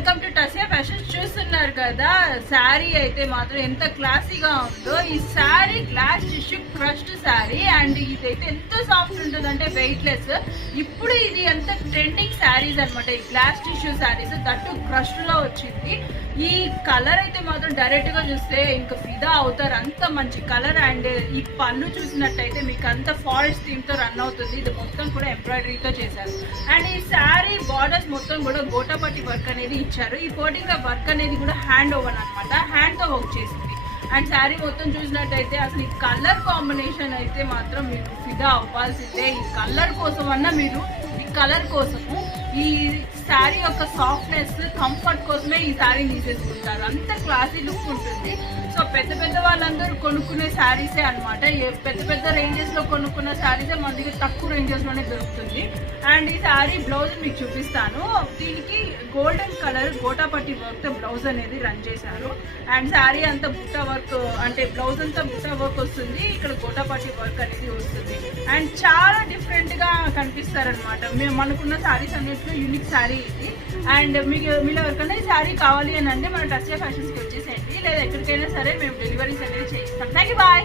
Welcome to టసియా fashions. చూస్తున్నారు కదా శారీ అయితే మాత్రం ఎంత క్లాసీగా ఉందో. ఈ sari glass tissue crushed sari and ఇదైతే ఎంత సాఫ్ట్ ఉంటుందంటే వెయిట్లెస్. ఇప్పుడు ఇది ఎంత ట్రెండింగ్ శారీస్ అనమాట ఈ glass tissue saris, that crushed లో వచ్చింది. ఈ కలర్ అయితే మాత్రం డైరెక్ట్ గా చూస్తే ఇంకా ఫిదా అవుతారు, అంత మంచి కలర్. అండ్ ఈ పళ్ళు చూసినట్టయితే మీకు అంత ఫారెస్ట్ థీమ్ తో రన్ అవుతుంది. ఇది మొత్తం కూడా ఎంబ్రాయిడరీతో చేశారు. అండ్ ఈ శారీ బార్డర్స్ మొత్తం కూడా గోటాపట్టి వర్క్ అనేది ఇచ్చారు. ఈ ఫోటోగ్రాఫ్ వర్క్ అనేది కూడా హ్యాండ్ ఓవర్ అనమాట, హ్యాండ్ తో వర్క్ చేసింది. అండ్ శారీ మొత్తం చూసినట్టయితే అసలు ఈ కలర్ కాంబినేషన్ అయితే మాత్రం మీరు ఫిదా అవ్వాల్సిందే. ఈ కలర్ కోసం అన్నా మీరు ఈ కలర్ కోసము ఈ శారీ యొక్క సాఫ్ట్నెస్ కంఫర్ట్ కోసమే ఈ శారీ తీసేసుకుంటారు. అంత క్లాసీ లుక్ ఉంటుంది. సో పెద్ద పెద్ద వాళ్ళందరూ కొనుక్కునే శారీసే అనమాట. పెద్ద పెద్ద రేంజెస్ లో కొనుక్కున్న శారీసే మన దగ్గర తక్కువ రేంజెస్ లోనే దొరుకుతుంది. అండ్ ఈ శారీ బ్లౌజ్ మీకు చూపిస్తాను. దీనికి గోల్డెన్ కలర్ గోటాపట్టి వర్క్ తో బ్లౌజ్ అనేది రన్ చేశారు. అండ్ శారీ అంతా బుట్టా వర్క్, అంటే బ్లౌజ్ అంతా బుట్టా వర్క్ వస్తుంది, ఇక్కడ గోటాపట్టి వర్క్ అనేది వస్తుంది. అండ్ చాలా డిఫరెంట్ గా కనిపిస్తారనమాట. మేము మనకున్న శారీస్ అన్నింటిలో యూనిక్ శారీ ఇది. అండ్ మీకు మీలో ఎవరికైనా ఈ శారీ కావాలి అని అంటే మన టసియా ఫ్యాషన్స్ కి వచ్చేసేయండి, లేదా ఎక్కడికైనా సరే మేము డెలివరీస్ అనేది చేయిస్తాం. Thank you, bye.